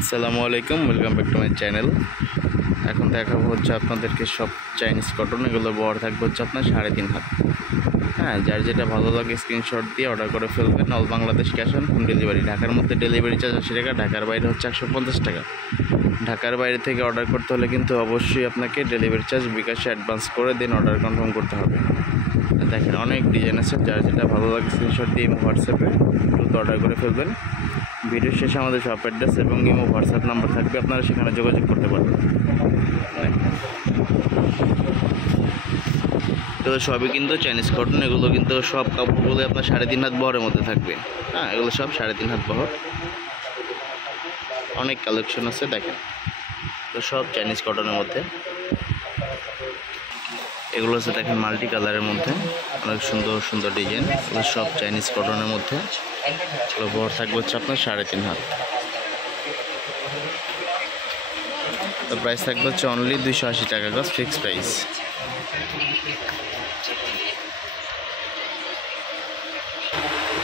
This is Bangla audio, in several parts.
আসসালামু আলাইকুম, welcome back to my channel. এখন দেখাবো হচ্ছে আপনাদেরকে সব চাইনিজ কটন। এগুলো বড় থাকবে হচ্ছে আপনার 3.5 হাত। হ্যাঁ, যার যেটা ভালো লাগে স্ক্রিনশট দিয়ে অর্ডার করে ফেলবেন। All Bangladesh cash on home delivery. ঢাকার মধ্যে ডেলিভারি চার্জ 80 টাকা, ঢাকার বাইরে হচ্ছে 150 টাকা। ঢাকার বাইরে থেকে অর্ডার করতে হলে কিন্তু অবশ্যই আপনাকে ডেলিভারি চার্জ বিকাশে অ্যাডভান্স করে দিন অর্ডার কনফার্ম করতে হবে। দেখেন অনেক ডিজাইন আছে, যার যেটা ভালো লাগে স্ক্রিনশট দিয়ে হোয়াটসঅ্যাপে দ্রুত অর্ডার করে ফেলবেন। ভিডিওর শেষে আমাদের শপ অ্যাড্রেস এবং ইমো হোয়াটসঅ্যাপ নাম্বার থাকবে, আপনারা সেখানে যোগাযোগ করতে পারবেন। তো সবই কিন্তু চাইনিজ কটন। এগুলো কিন্তু সব কাপড়গুলো আপনার 3.5 হাত বহরের মধ্যে থাকবে। হ্যাঁ, এগুলো সব 3.5 হাত বহর। অনেক কালেকশন আছে দেখেন, তো সব চাইনিজ কটনের মধ্যে। এগুলো হচ্ছে দেখেন মাল্টি কালারের মধ্যে, অনেক সুন্দর সুন্দর ডিজাইন। এগুলো সব চাইনিজ কটনের মধ্যে। এগুলো বহর থাকবে হচ্ছে আপনার 3.5 হাত। তো প্রাইস থাকবে হচ্ছে অনলি 280 টাকা গজ, ফিক্স প্রাইস।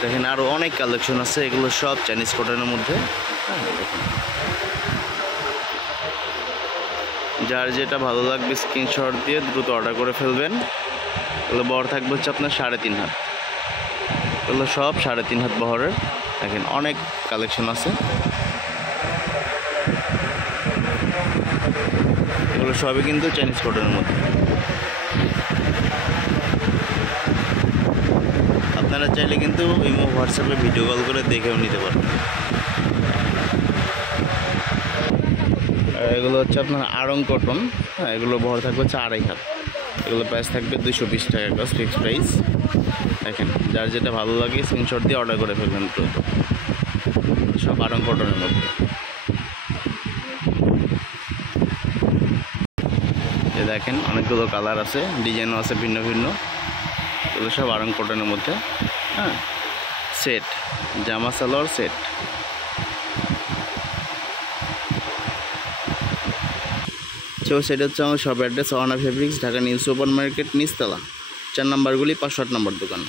দেখেন আরও অনেক কালেকশন আছে, এগুলো সব চাইনিজ কটনের মধ্যে। যার যেটা ভালো লাগবে স্ক্রিনশট দিয়ে দ্রুত অর্ডার করে ফেলবেন। এগুলো বহর থাকবে হচ্ছে আপনার 3.5 হাত। এগুলো সব 3.5 হাত বহরের। দেখেন অনেক কালেকশন আছে, এগুলো সবই কিন্তু চাইনিজ কটনের মধ্যে। আপনারা চাইলে কিন্তু ইমো হোয়াটসঅ্যাপে ভিডিও কল করে দেখেও নিতে পারবেন। এগুলো হচ্ছে আপনার আড়ং কটন। হ্যাঁ, এগুলো বহর থাকবে হচ্ছে 2.5 হাত। এগুলো প্রাইস থাকবে 220 টাকা গজ, ফিক্স প্রাইস। দেখেন যার যেটা ভালো লাগে স্ক্রিনশট দিয়ে অর্ডার করে ফেলবেন দ্রুত। সব আড়ং কটনের মধ্যে। দেখেন অনেকগুলো কালার আছে, ডিজাইনও আছে ভিন্ন ভিন্ন। এগুলো সব আড়ং কটনের মধ্যে। হ্যাঁ, সেট জামা সালোয়ার সেট। সেটা হচ্ছে আমার shop address Ona fabrics, Dhaka new super market, নিচতলা 4 নম্বরগুলি 508 নম্বর দোকান।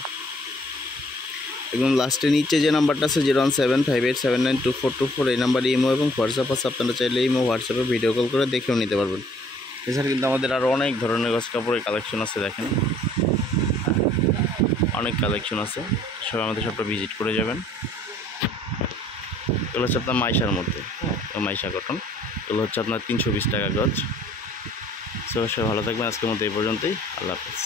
এবং লাস্টে নিচে যে নাম্বারটা আছে 01758792424, এই নাম্বারে ইমো এবং হোয়াটসঅ্যাপ আছে। আপনারা চাইলে ইমো হোয়াটসঅ্যাপে ভিডিও কল করে দেখেও নিতে পারবেন। এছাড়া কিন্তু আমাদের আরও অনেক ধরনের গজ কাপড়ের কালেকশন আছে। দেখেন অনেক কালেকশন আছে, সবাই আমাদের শপটা ভিজিট করে যাবেন। এগুলো হচ্ছে আপনার মাইশার মধ্যে, মাইশা কটন। এগুলো হচ্ছে আপনার 320 টাকা গজ। সবাই ভালো থাকবেন, আজকের মতো এই পর্যন্তই। আল্লাহ হাফেজ।